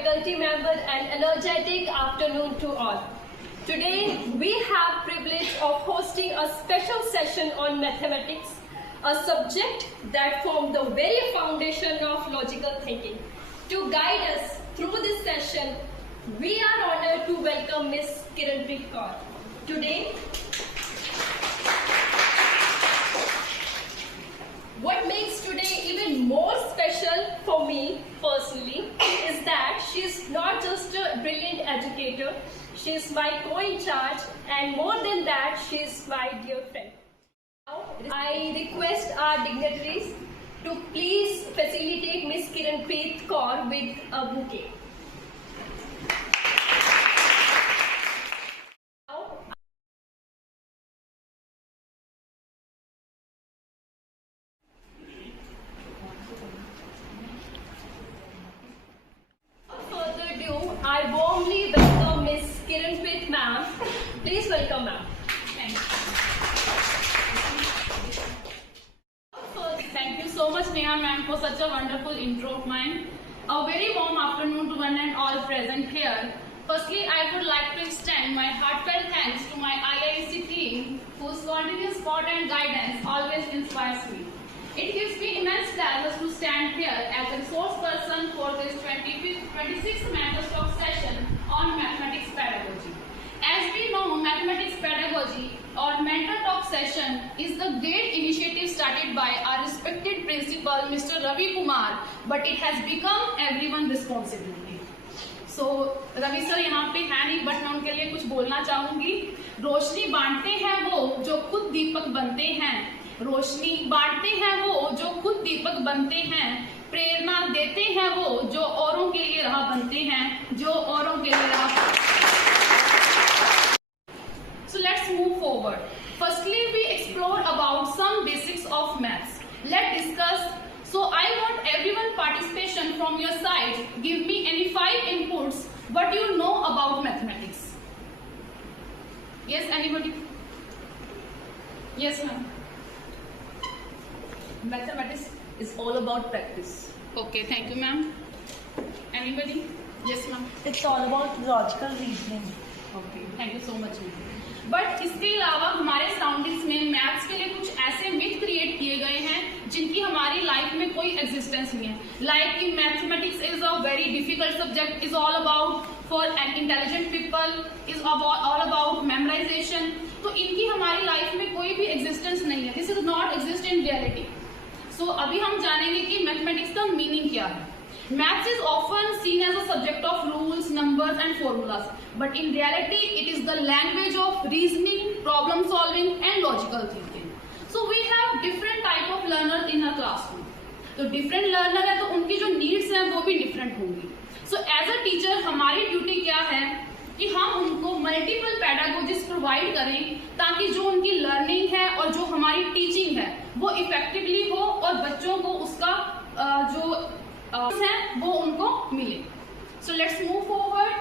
faculty members, and energetic afternoon to all. Today, we have privilege of hosting a special session on mathematics, a subject that forms the very foundation of logical thinking. To guide us through this session, we are honored to welcome Ms. Kiranpreet Kaur. Today, what makes today even more special for me personally is that she is not just a brilliant educator, she is my co-in-charge, and more than that, she is my dear friend. Now, I request our dignitaries to please facilitate Ms. Kiranpreet Kaur with a bouquet. I warmly welcome Ms. Kiranpreet ma'am. Please welcome ma'am. Thank you so much Neha ma'am for such a wonderful intro of mine. A very warm afternoon to one and all present here. Firstly, I would like to extend my heartfelt thanks to my IISc team whose continuous support and guidance always inspires me. It gives me immense pleasure to stand here as a resource person for this 26th mentor talk session on mathematics pedagogy. As we know, mathematics pedagogy or mentor talk session is the great initiative started by our respected principal Mr. Ravi Kumar, but it has become everyone's responsibility. So Ravi sir यहाँ पे है नहीं, but मैं उनके लिए कुछ बोलना चाहूंगी. रोशनी बांटते हैं वो जो खुद दीपक बनते हैं. रोशनी बांटते हैं वो जो खुद दीपक बनते हैं. प्रेरणा देते हैं वो जो औरों के लिए राह बनते हैं, जो औरों के लिए राह. So let's move forward. Firstly, we explore about some basics of maths. Let's discuss. So I want everyone participation from your side. Give me any 5 inputs what you know about mathematics. Yes, anybody? Yes, ma'am. Mathematics is all about practice. Okay, thank you, ma'am. Anybody? Yes, ma'am. It's all about logical reasoning. Okay, thank you so much, ma'am. But इसके अलावा हमारे surroundings में maths के लिए कुछ ऐसे myth create किए गए हैं जिनकी हमारी लाइफ में कोई एग्जिस्टेंस नहीं है. लाइक कि mathematics is a very difficult subject, is all about for an intelligent people, is all about memorisation. तो इनकी हमारी लाइफ में कोई भी एग्जिस्टेंस नहीं है. This is not exist in reality. So अभी हम जानेंगे कि मैथमेटिक्स का मीनिंग क्या है. Maths is often seen as a subject of rules, numbers and formulas. But in reality, it is the language of reasoning, problem solving and logical thinking. So we have different type of learners in a classroom. तो different learner है तो उनकी जो needs हैं वो भी different होंगी. So as a teacher हमारी duty क्या है कि हम उनको multiple pedagogies provide करें ताकि जो उनकी learning है और जो हमारी teaching है वो effectively हो और बच्चों को उसका जो है वो उनको मिले. So let's move forward.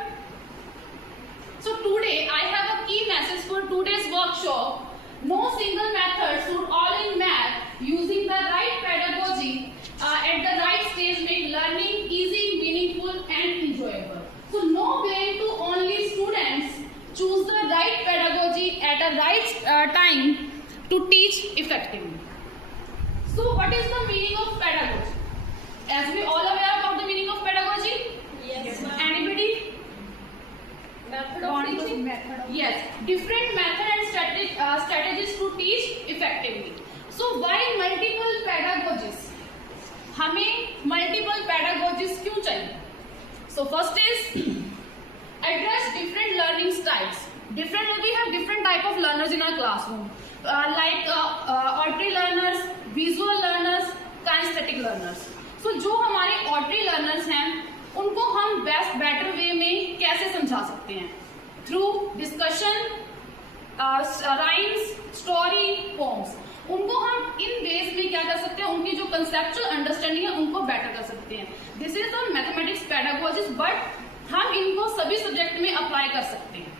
So today I have a key message for today's workshop. No single method should all in math using the right pedagogy at the right stage make learning easy, meaningful and enjoyable. So no blame to only students. Choose the right pedagogy at a right time to teach effectively. So what is the meaning of pedagogy? As we all aware about the meaning of pedagogy? Yes, ma'am. Anybody? Method of teaching? Yes, different method and strategies to teach effectively. So why multiple pedagogies? हमें multiple pedagogies क्यों चाहिए? So first is address different learning styles. We have different type of learners in our classroom, like auditory learners, visual learners, kinesthetic learners. So जो हमारे auditory learners हैं उनको हम better way में कैसे समझा सकते हैं? Through discussion, rhymes, story, poems. उनको हम इन वेज में क्या कर सकते हैं? उनकी जो कंसेप्चुअल अंडरस्टैंडिंग है उनको बेटर कर सकते हैं. This is the mathematics pedagogist, but हम इनको सभी सब्जेक्ट में अप्लाई कर सकते हैं.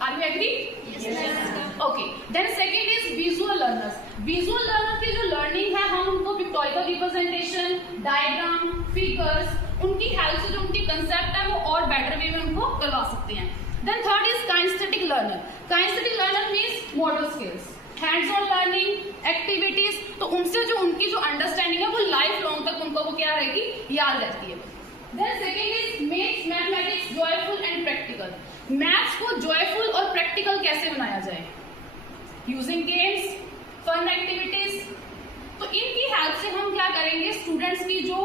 Are you agree? Yes. Okay. Then second is visual learners. Visual learners की जो learning है हम उनको pictorial representation, diagram, figures उनकी हेल्प से जो उनकी कंसेप्ट है वो और बेटर वे में उनको करवा सकते हैं। Then third is kinesthetic learner. Kinesthetic learner means motor skills, hands on learning, activities, तो उनसे जो उनकी जो अंडरस्टैंडिंग है वो लाइफ लॉन्ग तक उनको वो क्या रहेगी, याद रहती है। Then second is makes mathematics joyful and practical. Maths को जॉयफुल और प्रैक्टिकल कैसे बनाया जाए, यूजिंग गेम्स, फन एक्टिविटीज। तो इनकी हेल्प से हम क्या करेंगे, स्टूडेंट्स की जो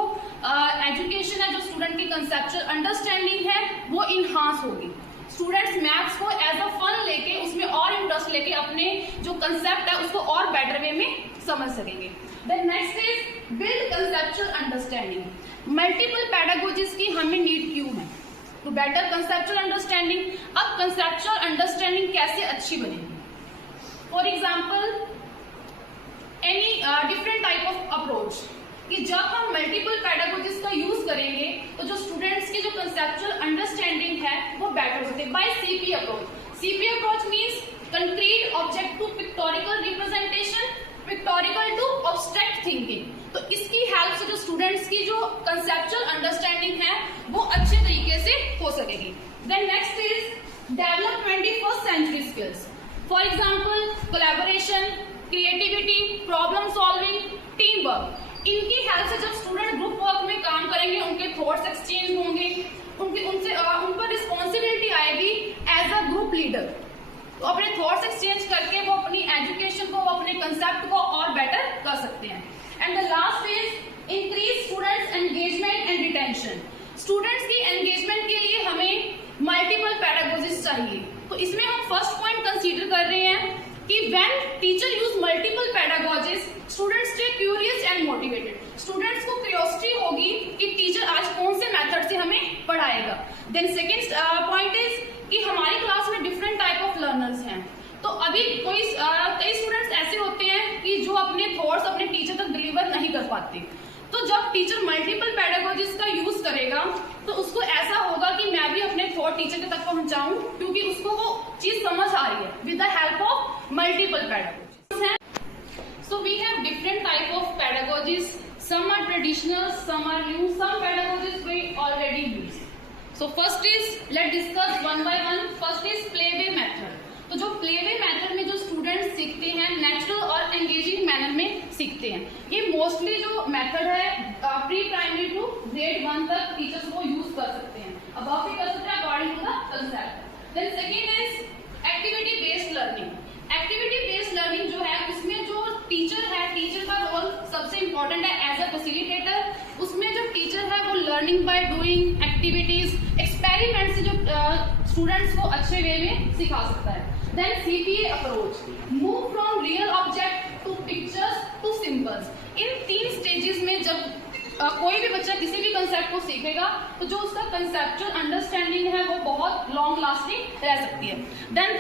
एजुकेशन है, जो स्टूडेंट की कंसेप्चुअल अंडरस्टैंडिंग है वो इनहांस होगी। स्टूडेंट्स मैथ्स को एज अ फन लेके, उसमें और इंटरेस्ट लेके अपने जो कंसेप्ट है उसको और बेटर वे में समझ सकेंगे। Then next is build conceptual understanding. Multiple pedagogies की हमें नीड क्यों है, टू बेटर कंसेप्चुअल अंडरस्टैंडिंग। अब कंसेप्चुअल अंडरस्टैंडिंग कैसे अच्छी बनेगी, for example any different type of approach, कि जब हम मल्टीपल पेडागोजीज का यूज करेंगे तो जो स्टूडेंट्स की जो कंसेप्चुअल अंडरस्टैंडिंग है वो बेटर हो सकती है। By CP approach. CP approach means concrete object to pictorial representation, pictorial to abstract thinking. तो इसकी हेल्प से जो स्टूडेंट्स की जो कंसेप्चुअल अंडरस्टैंडिंग है वो अच्छे तरीके से हो सकेगी। Then next is develop 21st century skills, for example collaboration, creativity, problem solving, team work. इनकी हेल्प से जब स्टूडेंट ग्रुप वर्क में काम करेंगे, उनके थॉट्स एक्सचेंज होंगे, उन पर रिस्पॉन्सिबिलिटी आएगी एज अ ग्रुप लीडर। तो अपने थॉट्स एक्सचेंज करके वो अपनी एजुकेशन को, अपने कंसेप्ट को और बेटर कर सकते हैं। And the last is increase students engagement and retention. Students की एंगेजमेंट के लिए हमें मल्टीपल पेडागोजीज चाहिए। तो इसमें हम फर्स्ट पॉइंट कंसीडर कर रहे हैं कि when teacher use multiple pedagogies, students stay curious and motivated. Students को क्यूरियोसिटी होगी कि टीचर आज कौन से मेथड से हमें पढ़ाएगा। देन सेकेंड पॉइंट इज कि हमारी क्लास में डिफरेंट टाइप ऑफ लर्नर्स हैं। तो अभी कई स्टूडेंट्स ऐसे होते हैं कि जो अपने थॉट्स अपने टीचर तक डिलीवर नहीं कर पाते। तो जब टीचर मल्टीपल पेडागोजीज का यूज करेगा तो उसको ऐसा होगा कि मैं भी अपने थॉट टीचर के तक पहुंचाऊं, क्योंकि उसको वो चीज समझ आ रही है with the help of multiple pedagogies. So we have different type of pedagogies. Some are traditional, some are new. Some pedagogies we already use. So first is, let's discuss one by one. First is playway method. तो जो playway method में जो students सीखते हैं natural और engaging manner में सीखते हैं। ये मोस्टली जो मेथड है प्री प्राइमरी टू ग्रेड 1 तक टीचर्स को यूज कर सकते हैं, अबव भी कर सकते हैं according to the concept. Then second is activity based learning. Activity based learning जो है उसमें जो टीचर है, टीचर का रोल सबसे इंपॉर्टेंट है एज अ फैसिलिटेटर। उसमें जो टीचर है वो learning by doing activities, experiment से जो स्टूडेंट्स को अच्छे वे में सिखा सकता है। Then CPA approach, move from real object to pictures to symbols. इन 3 स्टेजेस में जब कोई भी बच्चा किसी भी कंसेप्ट को सीखेगा तो जो उसका कंसेप्चुअल अंडरस्टैंडिंग है वो बहुत लॉन्ग लास्टिंग रह सकती है। Then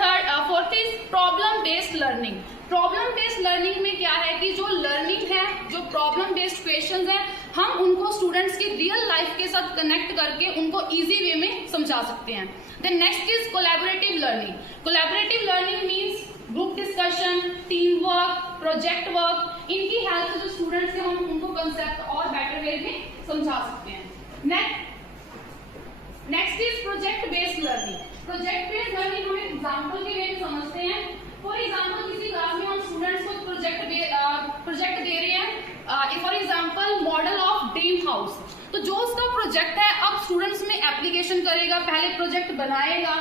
fourth is problem based learning. Problem based learning में क्या है कि जो लर्निंग है, जो प्रॉब्लम बेस्ड क्वेश्चंस है, हम उनको स्टूडेंट्स की रियल लाइफ के साथ कनेक्ट करके उनको इजी वे में समझा सकते हैं। Then next is collaborative learning. Collaborative learning means group discussion, team work, project work. इनकी हेल्प से जो स्टूडेंट्स हैं हम उनको कंसेप्ट और बेटर वे में समझा सकते हैं। Next is project based learning. Project based learning हम एग्जांपल के वे में समझते हैं। फॉर एग्जांपल किसी क्लास में हम स्टूडेंट्स को प्रोजेक्ट दे रहे हैं, for example model of dream house. तो जो उसका प्रोजेक्ट है अब स्टूडेंट्स में एप्लीकेशन करेगा, पहले प्रोजेक्ट बनाएगा।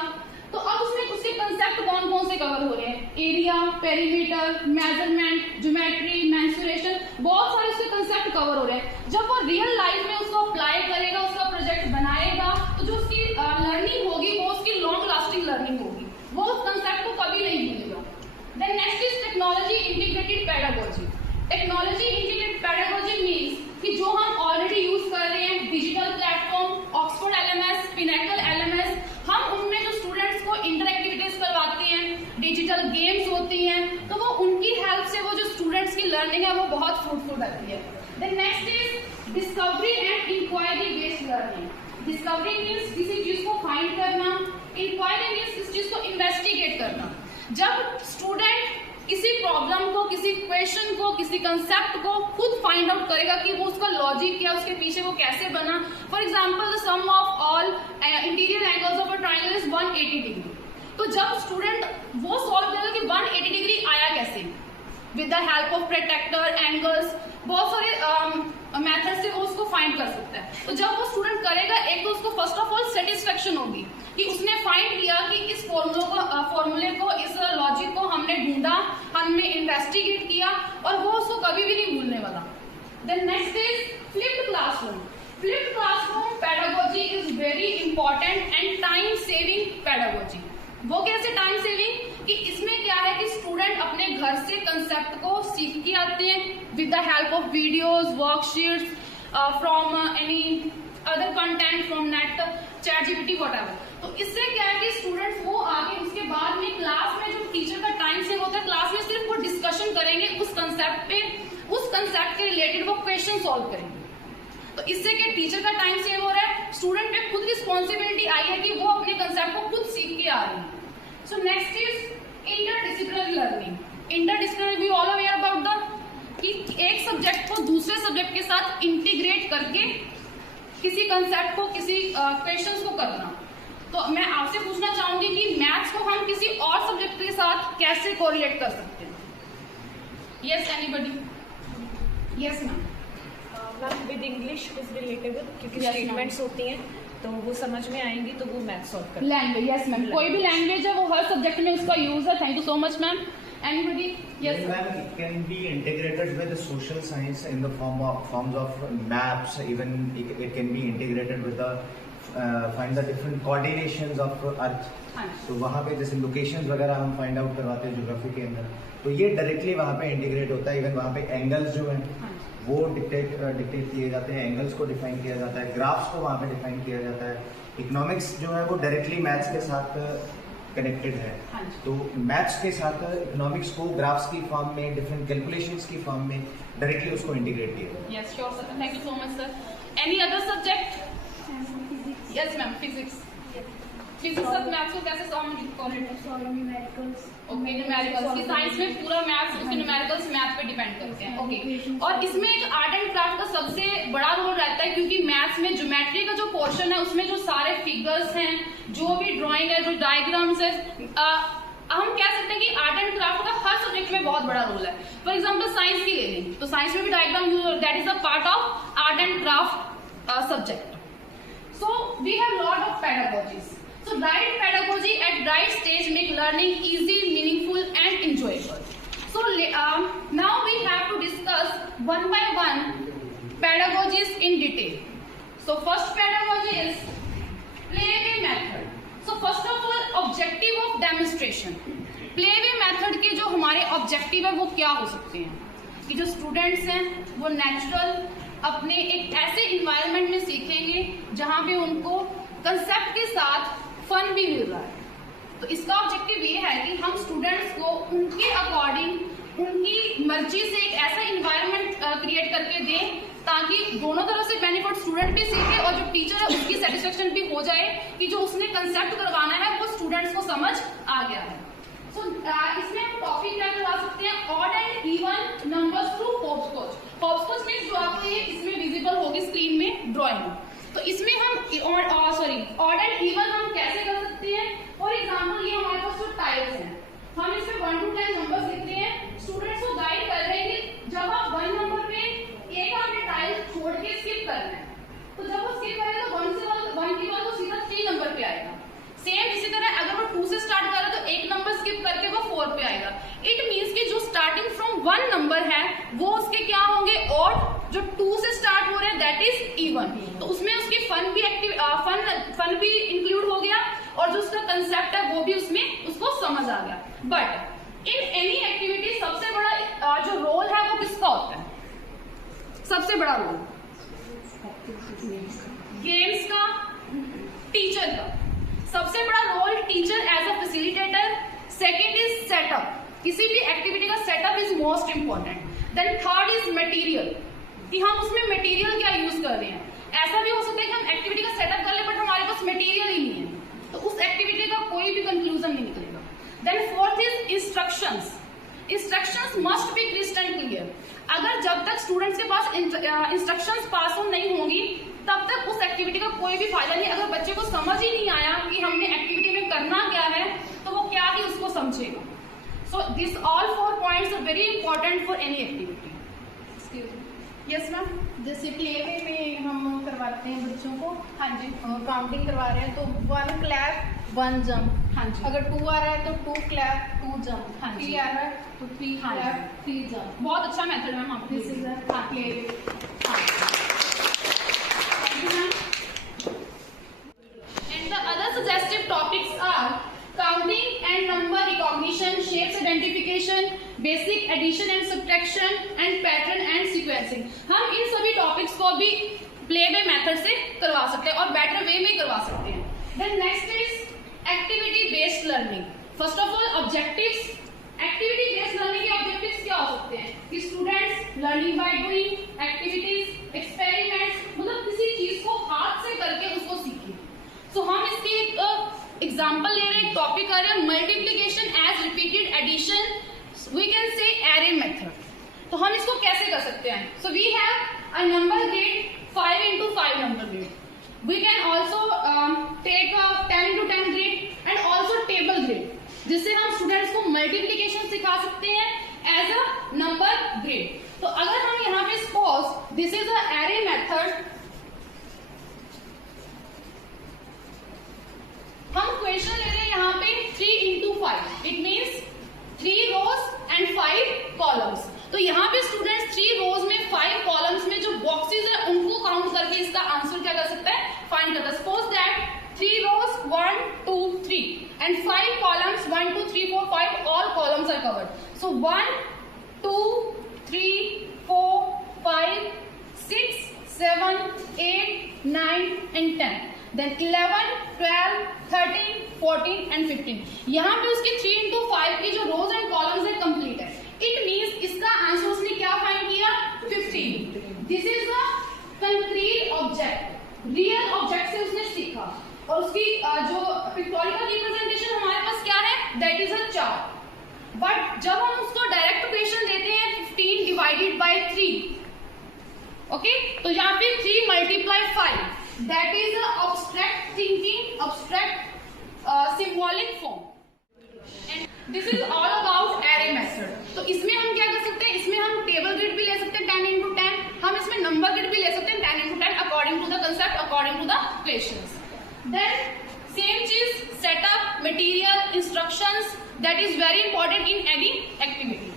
तो अब उसमें उसके कंसेप्ट कौन कौन से कवर हो रहे हैं, area, perimeter, measurement, geometry, mensuration, बहुत सारे उसके कंसेप्ट कवर हो रहे हैं। जब वो रियल लाइफ में उसको अप्लाई करेगा, उसका प्रोजेक्ट बनाएगा, तो जो उसकी लर्निंग होगी वो उसकी लॉन्ग लास्टिंग लर्निंग होगी, वो उस कंसेप्ट को कभी नहीं भूलेगा। Then next is technology integrated pedagogy. Technology integrated pedagogy means कि जो हम ऑलरेडी यूज कर रहे हैं, digital platform, Oxford LMS, Pinnacle LMS, हम उनमें जो स्टूडेंट्स को इंटर एक्टिविटीज करवाते हैं, डिजिटल गेम्स होती हैं, तो वो उनकी हेल्प से वो जो स्टूडेंट्स की लर्निंग है वो बहुत फ्रूटफुल रहती है। Then next is discovery and inquiry based learning. Discovery means किसी चीज को फाइंड करना, इंक्वायरी मीन्स किसी चीज को इन्वेस्टिगेट करना। जब स्टूडेंट किसी प्रॉब्लम को, किसी क्वेश्चन को, किसी कंसेप्ट को खुद फाइंड आउट करेगा कि वो उसका लॉजिक क्या, उसके पीछे वो कैसे बना। For example the sum of all interior angles of a triangle is 180 degree. तो जब स्टूडेंट वो सॉल्व करेगा कि 180 डिग्री आया कैसे, with the help of protractor, angles, बहुत सारे मेथड से वो उसको फाइंड कर सकता है। तो जब वो स्टूडेंट करेगा, एक तो उसको फर्स्ट ऑफ ऑल सेटिस्फेक्शन होगी कि उसने फाइंड किया कि इस फॉर्मूले को, इस लॉजिक को हमने ढूंढा, हमने इन्वेस्टिगेट किया, और वो उसको कभी भी नहीं भूलने वाला। Then next is flipped classroom. Flipped classroom pedagogy is very important and time saving pedagogy. वो कैसे टाइम सेविंग, कि इसमें क्या है कि स्टूडेंट अपने घर से कंसेप्ट को सीख के आते हैं with the help of videos, worksheets, from any other content from net, chat GPT, whatever. तो इससे क्या है कि स्टूडेंट्स वो आगे उसके बाद में क्लास में जो टीचर का टाइम सेव होता है, क्लास में सिर्फ वो डिस्कशन करेंगे उस कंसेप्ट पे, उस कंसेप्ट के रिलेटेड वो क्वेश्चन सॉल्व करेंगे। तो इससे क्या टीचर का टाइम सेव हो रहा है, स्टूडेंट पे खुद रिस्पॉन्सिबिलिटी आई है कि वो अपने कंसेप्ट को खुद सीख के आ रहे हैं। So next is interdisciplinary learning. Interdisciplinary we all aware about the कि एक सब्जेक्ट को दूसरे सब्जेक्ट के साथ इंटीग्रेट करके किसी कंसेप्ट को, किसी क्वेश्चंस को करना। तो मैं आपसे पूछना चाहूंगी कि मैथ्स को हम किसी और सब्जेक्ट के साथ कैसे कोरिलेट कर सकते हैं? Yes anybody? Yes ma'am. Ma'am with English is relatable, क्योंकि Yes, स्टेटमेंट्स होती हैं तो वो समझ में आएंगी, तो वो मैथ सॉल्व कर लैंग्वेज, यस मैम, कोई भी लैंग्वेज है वो हर सब्जेक्ट में उसका यूज है। Thank you so much ma'am. Anybody? Yes Ma'am, it can be integrated with the social science in the forms of maps. Even it can be integrated with the find the different coordinations of Earth. हाँ। तो वहाँ पे जैसे locations वगैरह हम find out करवाते हैं geography के अंदर, तो ये डायरेक्टली वहाँ पे इंटीग्रेट होता है। इवन वहाँ पे एंगल्स जो हैं हाँ। वो डिक्टेट किए जाते हैं, एंगल्स को डिफाइन किया जाता है, ग्राफ्स को वहाँ पे डिफाइन किया जाता है। इकोनॉमिक्स जो है वो डायरेक्टली मैथ्स के साथ कनेक्टेड है। हाँ जी। तो मैथ्स के साथ इकोनॉमिक्स को ग्राफ्स की फॉर्म में, डिफरेंट कैलकुलेशंस की फॉर्म में डायरेक्टली उसको इंटीग्रेट किया जाता है। Yes sure sir, thank you so much sir. Any other subject? Yes ma'am, physics. Physics और मैथ्स को कैसे ओके, न्यूमेरिकल्स की साइंस में पूरा मैथ्स, उसके न्यूमेरिकल्स मैथ पे डिपेंड करते हैं। ओके, और इसमें एक आर्ट एंड क्राफ्ट का सबसे बड़ा रोल रहता है, क्योंकि मैथ्स में ज्योमेट्री का जो पोर्शन है उसमें जो सारे फिगर्स हैं, जो भी ड्राइंग है, जो डायग्राम्स है, हम कह सकते हैं कि आर्ट एंड क्राफ्ट का हर सब्जेक्ट में बहुत बड़ा रोल है। फॉर एग्जाम्पल साइंस की ले लें तो साइंस में भी diagram use, that is a part of art and craft subject. So we have lot of pedagogies. So right pedagogy at right stage make learning easy, meaningful and enjoyable. So now we have to discuss one by one pedagogies in detail. So first pedagogy is playway method. So first of all objective of demonstration. Playway method के जो हमारे objective है वो क्या हो सकते हैं कि जो students हैं वो natural अपने एक ऐसे इन्वायरमेंट में सीखेंगे जहां पे उनको कंसेप्ट के साथ फन भी मिल रहा है। तो इसका ऑब्जेक्टिव ये है कि हम स्टूडेंट्स को उनके अकॉर्डिंग, उनकी मर्जी से एक ऐसा इन्वायरमेंट क्रिएट करके दें ताकि दोनों तरफ से बेनिफिट, स्टूडेंट भी सीखे और जो टीचर है उसकी सेटिस्फेक्शन भी हो जाए कि जो उसने कंसेप्ट करवाना है वो स्टूडेंट्स को समझ आ गया है। इसमें हम टॉपिक क्या करवा सकते हैं, odd and even numbers through hopscotch. Hopscotch means जो आपको ये इसमें विजिबल होगी स्क्रीन में ड्राइंग। तो इसमें हम ऑड एंड इवन हम कैसे कर सकते हैं। फॉर एग्जाम्पल ये हमारे पास जो टाइल्स हैं, हम इसमें 1 to 10 नंबर्स लिखते हैं, स्टूडेंट्स को गाइड कर रहे हैं कि जब आप 1 नंबर पे एक आपने टाइल छोड़ के स्किप करना है, तो जब वो स्किप करेगा तो 1 के बाद वो सीधा 3 नंबर पे आएगा। सेम इसी तरह अगर वो 2 से स्टार्ट कर रहा है तो एक नंबर स्किप करके वो 4 पे आएगा। इट मींस कि जो स्टार्टिंग फ्रॉम 1 नंबर है वो उसके क्या होंगे ऑड, जो 2 से स्टार्ट हो रहे हैं दैट इज इवन। तो उसमें उसकी फन भी भी इंक्लूड हो गया और जो उसका कंसेप्ट है वो भी उसमें उसको समझ आ गया। बट इन एनी एक्टिविटी सबसे बड़ा जो रोल है वो किसका होता है? सबसे बड़ा रोल गेम्स का, टीचर का। सबसे बड़ा role teacher as a facilitator. Second is setup, किसी भी एक्टिविटी का setup is most important. Then third is material, कि हम उसमें मटेरियल क्या यूज कर रहे हैं। ऐसा भी हो सकता है कि हम एक्टिविटी का सेटअप कर ले बट हमारे पास मटेरियल ही नहीं है, तो उस एक्टिविटी का कोई भी कंक्लूजन नहीं निकलेगा। Then fourth is instructions, instructions must be crystal clear. अगर जब तक स्टूडेंट्स के पास इंस्ट्रक्शंस पास ऑन नहीं होंगी तब तक उस एक्टिविटी का कोई भी फायदा नहीं। अगर बच्चे को समझ ही नहीं आया कि हमने एक्टिविटी में करना क्या है तो वो क्या ही उसको समझेगा। So this all 4 points are very important for any activity. Yes ma'am. जैसे प्लेवे में हम करवाते हैं बच्चों को, हाँ जी। काउंटिंग करवा रहे हैं तो 1 क्लैप 1 जंप, हाँ जी। अगर 2 आ रहा है तो 2 क्लैप 2 जंप, हाँ जी। 3 आ रहा है तो 3 हाँ जी। Clap 3 jump. बहुत अच्छा मेथड मैम आपका। This is a playway. And the other suggestive topics are counting and number recognition, shapes identification, basic addition and subtraction, and pattern and sequencing. हम इन सभी टॉपिक्स को भी प्ले वे मेथड से करवा सकते हैं और बेटर वे में करवा सकते हैं। Then next is activity based learning. First of all objectives. Activity based learning के objectives क्या हो सकते हैं कि students learning by doing, activities, experiments, मतलब किसी चीज को हाथ से करके उसको सीखें। तो हम इसकी एक एग्जांपल ले रहे हैं, एक टॉपिक आ रहा है multiplication as repeated addition, we can say array method. तो हम इसको कैसे कर सकते हैं? So we have a number grid 5 into 5 number grid. We can also take a 10 into 10 grid and also table grid, जिससे हम स्टूडेंट्स को मल्टीप्लिकेशन सिखा सकते हैं एज अ नंबर ग्रिड। तो अगर हम यहाँ पे suppose this is a array method, हम क्वेश्चन ले रहे हैं यहाँ पे 3 into 5, it means 3 rows and 5 columns. तो यहाँ पे स्टूडेंट्स 3 रोज में 5 कॉलम्स में जो बॉक्सेस है उनको काउंट करके इसका आंसर क्या कर सकता है, फाइंड करता है। Suppose that 3 rows 1 2 3 and 5 columns 1 2 3 4 5 all columns are covered. So 1 2 3 4 5 6 7 8 9 and 10, then 11 12 13 14 and 15। यहाँ पे उसके 3 into 5 की जो रोज एंड कॉलम्स है कंप्लीट है। इट मीन्स इसका आंसर उसने क्या फाइंड किया, 15। This is a concrete object, real object से उसने सीखा। और उसकी जो पिक्टोरिकल रिप्रेजेंटेशन हमारे पास क्या है, that is a chart. But जब हम उसको डायरेक्ट इक्वेशन देते हैं 15 डिवाइडेड बाय 3, ओके, तो यहाँ पे 3 multiply 5, that is a abstract thinking, abstract symbolic form. And this is all about array method. तो इसमें हम क्या कर सकते हैं, इसमें हम टेबल ग्रिड भी ले सकते हैं 10 into 10, हम इसमें नंबर ग्रिड भी ले सकते हैं 10 into 10 according to the concept, according to the questions. Then same चीज setup, material, instructions, that is very important in any activity.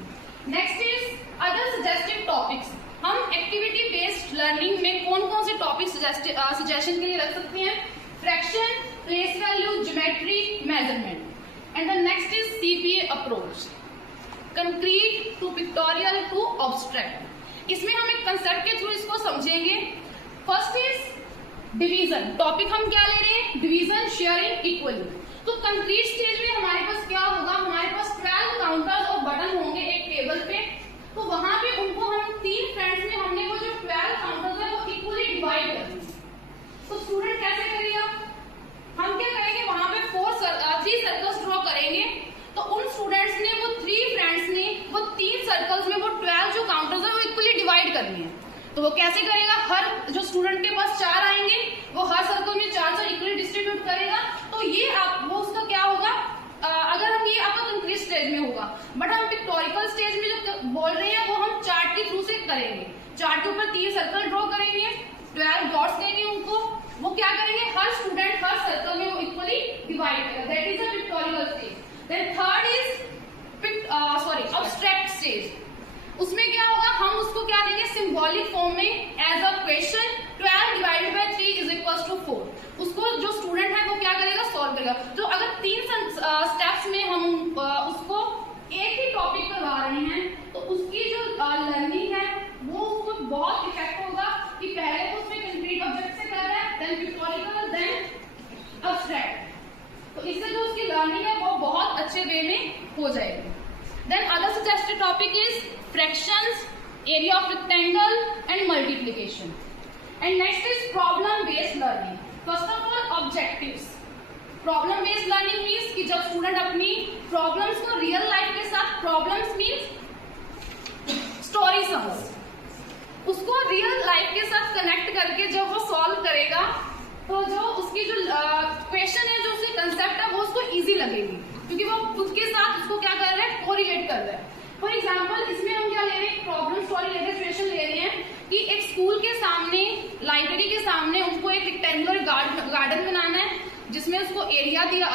Next is other suggestive topics. हम एक्टिविटी बेस्ड लर्निंग में कौन कौन से टॉपिक सजेशन के लिए रख सकते हैं, fraction, place value, geometry, measurement. And the next is CPA approach, concrete to pictorial to abstract. इसमें हम एक कंसेप्ट के थ्रू इसको समझेंगे। फर्स्ट इज डिवीजन, टॉपिक हम क्या ले रहे हैं, डिवीजन, शेयरिंग, इक्वली। तो कंक्रीट स्टेज में हमारे पास क्या होगा, हमारे पास 12 काउंटर्स और बटन होंगे एक टेबल पे। तो वहां पे उनको हम 3 फ्रेंड्स में हमने वो जो 12 काउंटर्स है वो इक्वली डिवाइड कर दिए। तो स्टूडेंट कैसे करेगा, हम क्या करेंगे, वहां पे 3 सर्कल्स ड्रॉ करेंगे। तो उन स्टूडेंट्स ने, वो 3 फ्रेंड्स ने वो 3 सर्कल्स में वो 12 जो काउंटर्स है वो इक्वली डिवाइड करनी है। तो वो कैसे करेगा, हर जो स्टूडेंट के पास 4 आएंगे वो हर सर्कल में 4 इक्वली डिस्ट्रीब्यूट करेगा। तो ये वो उसका क्या होगा, अगर हम ये आपका कंक्रीट स्टेज में होगा। बट हम पिक्टोरिकल स्टेज में जो बोल रहे हैं वो हम चार्ट के थ्रू से करेंगे। चार्ट के ऊपर 3 सर्कल ड्रॉ करेंगे, 12 डॉट्स देंगे उनको, वो क्या करेंगे, हर स्टूडेंट हर सर्कल में वो इक्वली डिवाइड करेगा। That is a pictorial stage. Then third is abstract stage. उसमें क्या होगा, हम उसको क्या देंगे, सिंबॉलिक फॉर्म में as a question 12 divided by 3 is equal to 4। उसको जो स्टूडेंट है वो क्या करेगा, सॉल्व करेगा। तो अगर 3 स्टेप्स में हम उसको एक ही टॉपिक करवा रहे हैं तो उसकी जो लर्निंग है वो उसको बहुत इफेक्ट होगा कि पहले तो उसमें कंक्रीट ऑब्जेक्ट से कर रहा है, देन पिक्टोरिकल, देन अब्स्ट्रैक्ट। तो इससे जो उसकी लर्निंग है वो बहुत अच्छे वे में हो जाएगी। Then other suggested topic is fractions, area of rectangle and multiplication. And next is problem based learning. First of all objectives. Problem based learning means कि जब स्टूडेंट अपनी प्रॉब्लम्स को रियल लाइफ के साथ, प्रॉब्लम्स मीन्स स्टोरी समझ, उसको real life के साथ कनेक्ट करके जब वो सॉल्व करेगा तो जो उसकी जो क्वेश्चन है, जो उसकी कंसेप्ट है, वो उसको इजी लगेगी, क्योंकि वो खुद के साथ उसको क्या कर रहा है, कोरिलेट कर रहा है। फॉर एग्जाम्पल इसमें हम क्या ले रहे हैं, प्रॉब्लम स्टोरी रिलेटेड सिचुएशन ले रहे हैं कि एक स्कूल के सामने, लाइब्रेरी के सामने उनको एक रेक्टेंगुलर गार्डन बनाना है, जिसमें उसको एरिया दिया,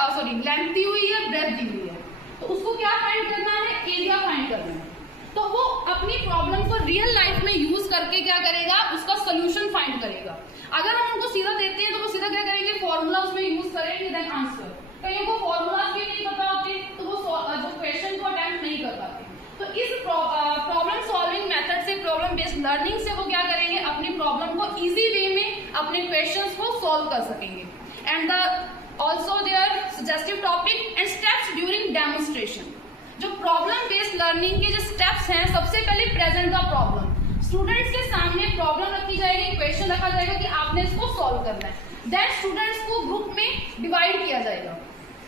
लेंथ दी हुई है, ब्रेथ दी हुई है। तो उसको क्या फाइंड करना है, एरिया फाइंड करना है। तो वो अपनी प्रॉब्लम को रियल लाइफ में यूज करके क्या करेगा, उसका सोल्यूशन फाइंड करेगा। अगर हम उनको सीधा देते हैं तो वो सीधा क्या करेंगे, फॉर्मूला उसमें यूज करेंगे, देन आंसर। कहीं को फॉर्मूलाज भी नहीं पता होते तो वो जो क्वेश्चन को अटेम्प्ट नहीं कर पाते। तो इस प्रॉब्लम सॉल्विंग मेथड से, प्रॉब्लम बेस्ड लर्निंग से वो क्या करेंगे, अपनी प्रॉब्लम को इजी वे में अपने क्वेश्चंस को सॉल्व कर सकेंगे। And also there suggestive topic and steps during demonstration. जो प्रॉब्लम बेस्ड लर्निंग के जो स्टेप्स हैं, सबसे पहले प्रेजेंट द प्रॉब्लम, स्टूडेंट्स के सामने प्रॉब्लम रखी जाएगी, क्वेश्चन रखा जाएगा कि आपने इसको सॉल्व करना है। देन स्टूडेंट्स को ग्रुप में डिवाइड किया जाएगा,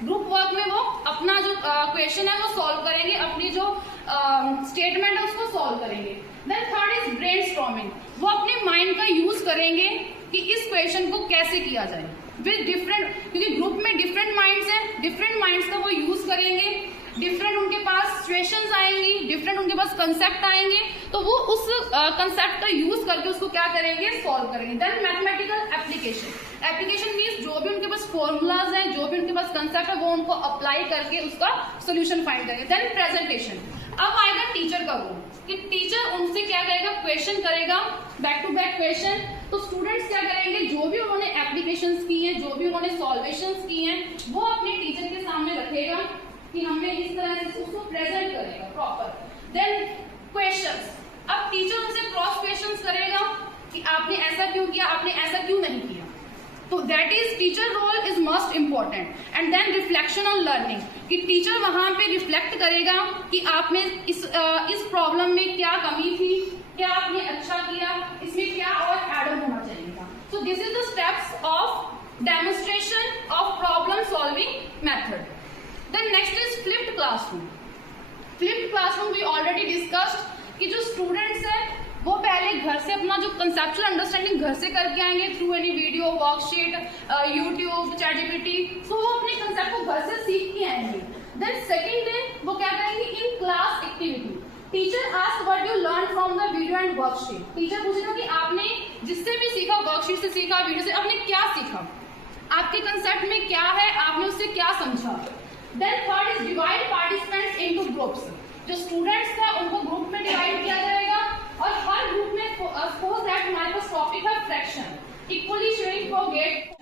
ग्रुप वर्क में वो अपना जो क्वेश्चन है वो सॉल्व करेंगे, अपनी जो स्टेटमेंट है उसको सॉल्व करेंगे। देन थर्ड इज ब्रेनस्टॉर्मिंग, वो अपने माइंड का यूज करेंगे कि इस क्वेश्चन को कैसे किया जाए विद डिफरेंट, क्योंकि ग्रुप में डिफरेंट माइंड्स हैं, डिफरेंट माइंड्स का वो यूज करेंगे, डिफरेंट उनके पास सिचुएशंस आएंगी, डिफरेंट उनके पास कंसेप्ट आएंगे, तो वो उस कंसेप्ट का यूज करके उसको क्या करेंगे, सॉल्व करेंगे। Then mathematical application, application means जो भी उनके पास फॉर्मूलाज हैं, जो भी उनके पास कंसेप्ट है, वो उनको अप्लाई करके उसका सोल्यूशन फाइंड करेंगे। देन प्रेजेंटेशन, अब आएगा टीचर का रोल कि टीचर उनसे क्या करेगा, क्वेश्चन करेगा, बैक टू बैक क्वेश्चन। तो स्टूडेंट्स क्या करेंगे, जो भी उन्होंने एप्लीकेशंस की हैं, जो भी उन्होंने सॉल्वेशंस की हैं, वो अपने टीचर के सामने रखेगा कि हमने इस तरह से उसको प्रेजेंट करेगा प्रॉपर। देन क्वेश्चंस, अब टीचर उनसे क्रॉस क्वेश्चंस करेगा कि आपने ऐसा क्यों किया, आपने ऐसा क्यों नहीं किया। तो that is teacher role is most important. And then reflection on learning, कि टीचर वहां पे रिफ्लेक्ट करेगा कि आपने इस प्रॉब्लम में क्या कमी थी, क्या आपने अच्छा किया, इसमें क्या और ऐड ऑन होना चाहिए था। So this is the steps of demonstration of problem solving method. Then next is flipped classroom. Flipped classroom we already discussed कि जो स्टूडेंट्स हैं वो पहले घर से अपना जो कंसेप्चुअल अंडरस्टैंडिंग घर से करके आएंगे through any video, worksheet, YouTube, ChatGPT, तो वो अपने कंसेप्ट को घर से सीख के आएंगे। देन सेकेंड डे वो क्या करेंगे, in class activity, teacher ask what you learn from the video and worksheet. Teacher पूछेगा कि आपने जिससे भी सीखा, वर्कशीट से सीखा, वीडियो से, आपने क्या सीखा, आपके कंसेप्ट में क्या है, आपने उससे क्या समझा। Then third is divide participants into groups. जो स्टूडेंट्स हैं उनको ग्रुप में डिवाइड किया जाएगा और हर ग्रुप में सपोज दैट हमारे पास टॉपिक है fraction, equally sharing for get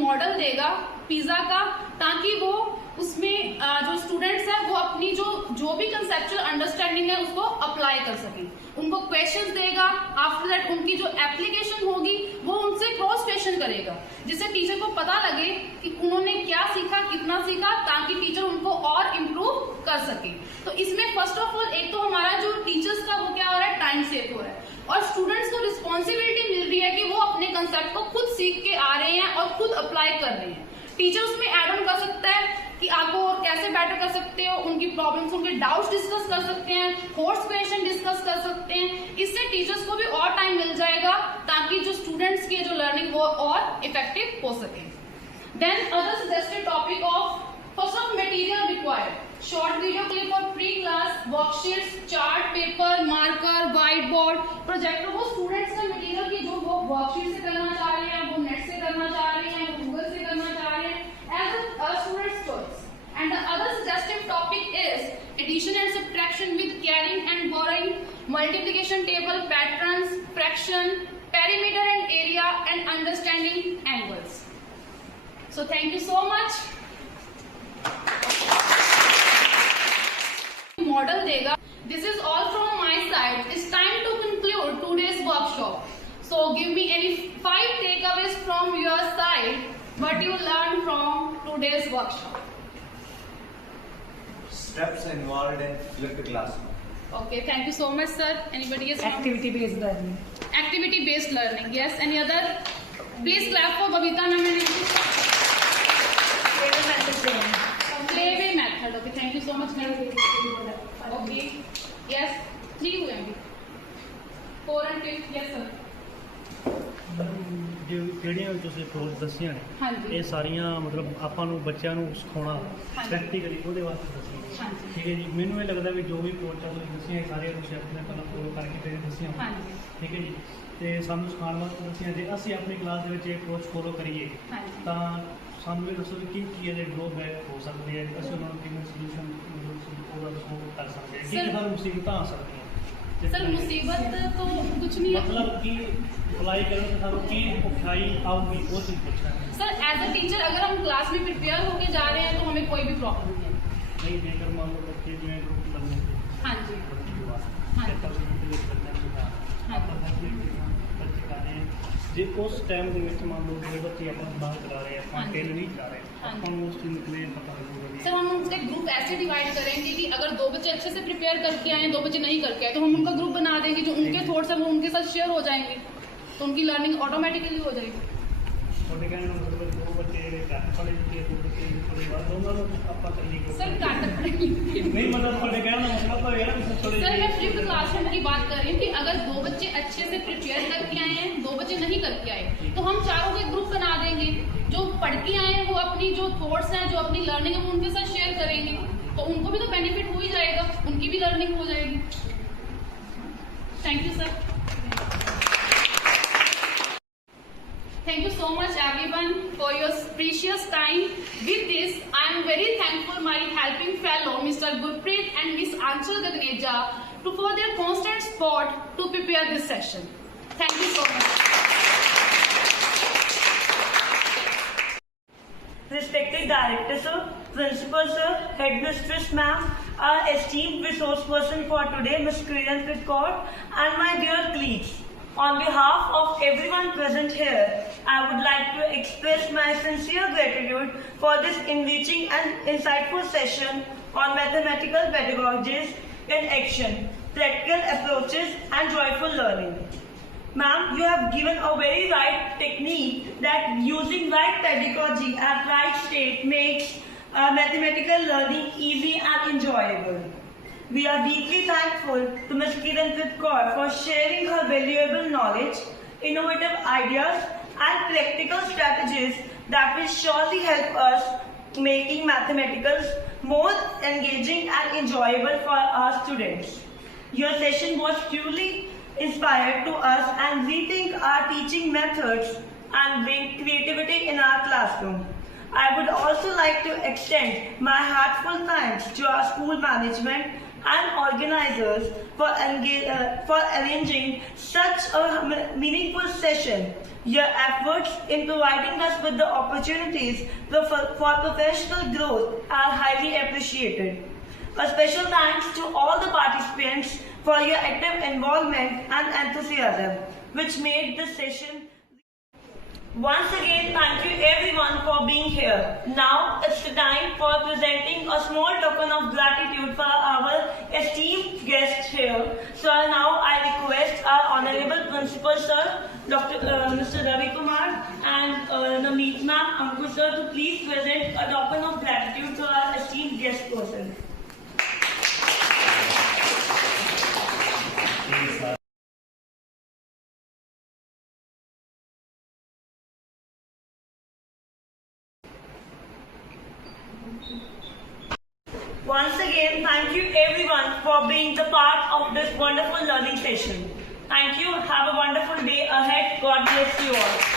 model देगा पिज्जा का, ताकि वो उसमें जो स्टूडेंट्स हैं वो अपनी जो भी कंसेप्चुअल अंडरस्टैंडिंग है उसको अप्लाई कर सकें। उनको क्वेश्चंस देगा, आफ्टर दैट उनकी जो एप्लीकेशन होगी वो उनसे क्रॉस क्वेश्चन करेगा, जिससे टीचर को पता लगे कि उन्होंने क्या सीखा, कितना सीखा, ताकि टीचर उनको और इम्प्रूव कर सके। तो इसमें फर्स्ट ऑफ ऑल एक तो हमारा जो टीचर्स का वो क्या हो रहा है, टाइम सेव हो रहा है, और स्टूडेंट्स को रिस्पॉन्सिबिलिटी मिल रही है कि वो अपने कंसेप्ट को खुद सीख के आ रहे हैं और खुद अप्लाई कर रहे हैं। टीचर उसमें एड ऑन कर सकता है कि आपको और कैसे बेटर कर सकते हो, उनकी प्रॉब्लम्स, उनके डाउट्स डिस्कस कर सकते हैं, फोर्स क्वेश्चन डिस्कस कर सकते हैं। इससे टीचर्स को भी और टाइम मिल जाएगा ताकि जो स्टूडेंट्स की जो लर्निंग वो और इफेक्टिव हो सके। Then other suggested topic of first of material required, short video clip और pre class, worksheets, chart paper, marker, white board, projector. वो स्टूडेंट्स का मटेरियल की जो वो वर्कशीट से करना चाह रहे हैं, वो नेट से करना चाह रहे हैं, वो गूगल से करना चाह रहे हैं, as a student's choice. And the other suggested topic is addition and subtraction with carrying and borrowing, multiplication table, patterns, fraction, perimeter and area, and understanding angles. So thank you so much. Model देगा. This is all from my side. It's time to conclude today's workshop. So give me any 5 takeaways from your side. What you learned from today's workshop? Steps involved in flipped classroom. Okay, thank you so much, sir. Anybody else? Activity based learning. Activity based learning. Yes. Any other? Please clap for Babita Namani. method से हैं। Playway method. Okay, thank you so much, ma'am. Okay, yes, 3 हुए अभी, 4 and 5, yes sir. ਜਿਹੜੀਆਂ ਤੁਸੀਂ approach ਦੱਸੀਆਂ ਨੇ ਹਾਂਜੀ। ਇਹ ਸਾਰੀਆਂ ਮਤਲਬ ਆਪਾਂ ਨੂੰ ਬੱਚਿਆਂ ਨੂੰ ਸਿਖਾਉਣਾ ਹਾਂਜੀ। ਪ੍ਰੈਕਟੀਕਲੀ ਉਹਦੇ ਵਾਸਤੇ ਦੱਸੀਆਂ ਹਾਂਜੀ। ਠੀਕ ਹੈ ਜੀ। ਮੈਨੂੰ ਇਹ ਲੱਗਦਾ ਵੀ ਜੋ ਵੀ ਅਪਰੋਚਾਂ ਤੁਸੀਂ ਦੱਸੀਆਂ ਇਹ ਸਾਰੀਆਂ ਤੁਸੀਂ ਆਪਣੇ ਪਹਿਲਾਂ ਫੋਲੋ ਕਰਕੇ ਫਿਰ ਦੱਸੀਆਂ ਹਾਂਜੀ। ਠੀਕ ਹੈ ਜੀ। ਤੇ ਸਾਨੂੰ ਸਿਖਾਉਣ ਵਾਸਤੇ ਦੱਸੀਆਂ ਜੇ ਅਸੀਂ ਆਪਣੀ ਕਲਾਸ ਦੇ ਵਿੱਚ ਇਹ ਅਪਰੋਚ ਫੋਲੋ ਕਰੀਏ ਹਾਂਜੀ। ਤਾਂ ਸਾਨੂੰ ਇਹ ਦੱਸੋ ਵੀ ਕੀ ਇਹਦੇ ਡਰੋਬੈਕ ਹੋ ਸਕਦੇ ਆ, ਅਸੀਂ ਉਹਨਾਂ ਨੂੰ ਕਿਵੇਂ ਸੋਲੂਸ਼ਨ ਉਹਦਾ ਸੋਲਵ ਕਰ ਸਕਦੇ ਹਾਂ, ਕੀ ਸਾਨੂੰ ਮੁਸੀਬਤਾਂ ਆ ਸਕਦੀਆਂ सर मुसीबत तो कुछ नहीं है मतलब कि अप्लाई करें तो ਸਾਨੂੰ ਕੀ ਔਖਾਈ ਆਊਗੀ ਉਹ ਚੀਜ਼ ਪੁੱਛਣਾ ਹੈ। सर एज अ टीचर अगर हम क्लास में प्रिपेयर होके जा रहे हैं तो हमें कोई भी प्रॉब्लम नहीं है। नहीं जेकर मान लो बच्चे जिवें ग्रुप लगने हाँ जी। हाँ बच्चे कर रहे हैं जे उस टाइम ਦੇ ਵਿੱਚ ਮੰਨ ਲਓ ਜਿਹੜੇ ਬੱਚੇ ਆਪਾਂ ਬਾਹਰ ਕਰਾ ਰਹੇ ਆ ਆਪਾਂ ਹਾਂਜੀ। ਟੇਲ ਨਹੀਂ ਕਰਾ ਰਹੇ ਹਾਂਜੀ। ਆਪਾਂ ਨੂੰ ਉਸ ਚੀਜ਼ ਨੂੰ clear पता लगेगा सर हम उनके ग्रुप ऐसे डिवाइड करेंगे कि अगर 2 बच्चे अच्छे से प्रिपेयर करके आए हैं, 2 बच्चे नहीं करके आए, तो हम उनका ग्रुप बना देंगे जो उनके थॉट्स हैं वो उनके साथ शेयर हो जाएंगे, तो उनकी लर्निंग ऑटोमेटिकली हो जाएगी। ਤੁਹਾਡੇ ਕਹਿਣ ਦਾ ਮਤਲਬ ਦੋ ਬੱਚੇ ਜਿਹੜੇ ਘੱਟ ਪੜ੍ਹੇ ਲਿਖੇ ਦੋ ਬੱਚੇ ਥੋੜੇ ਬਾਅਦ ਉਹਨਾਂ ਨੂੰ ਆਪਾਂ ਕਰੀਏ सर काट पड़ेगी। नहीं मतलब ਤੁਹਾਡੇ ਕਹਿਣ ਦਾ ਮਤਲਬ ਤਾਂ ਇਹ ਹੈ कि थोड़े सर मैं फ्लिप्ड क्लासरूम की बात कर रही हूँ कि अगर 2 बच्चे अच्छे से प्रिपेयर करके आए हैं, 2 बच्चे नहीं करके आए, तो हम चारों के ग्रुप बना देंगे, जो पढ़ के आए हैं वो अपनी जो थॉट्स हैं जो अपनी लर्निंग है वो उनके साथ शेयर करेंगे, तो उनको भी तो बेनिफिट हो ही जाएगा, उनकी भी लर्निंग हो जाएगी। Thank you sir. Thank you so much everyone for your precious time. With this, I am very thankful my helping fellow Mr. Gurpreet and Miss Anchal Gagneja for their constant support to prepare this session. Thank you so much. Respected Director Sir, Principal Sir, Headmistress Ma'am, our esteemed resource person for today, Ms. Kiran Kaur, and my dear colleagues. On behalf of everyone present here, I would like to express my sincere gratitude for this enriching and insightful session on mathematical pedagogies in action, practical approaches and joyful learning. Ma'am, you have given a very right technique that using right pedagogy at right state makes mathematical learning easy and enjoyable. We are deeply thankful to Ms. Kiran Kaur for sharing her valuable knowledge, innovative ideas and practical strategies that will surely help us making mathematicals more engaging and enjoyable for our students. Your session was truly inspired to us and rethink our teaching methods and bring creativity in our classroom. I would also like to extend my heartfelt thanks to our school management and organizers for arranging such a meaningful session. Your efforts in providing us with the opportunities for professional growth are highly appreciated. A special thanks to all the participants for your active involvement and enthusiasm, which made this session. Once again, thank you everyone for being here. Now it's the time for presenting a small token of gratitude for our esteemed guests here. So now I request our Honorable Principal Sir, Mr. Ravi Kumar and Nameet Ma'am, Ankur Sir to please present a token of gratitude to our esteemed guest person. Once again, thank you everyone for being the part of this wonderful learning session. Thank you. Have a wonderful day ahead. God bless you all.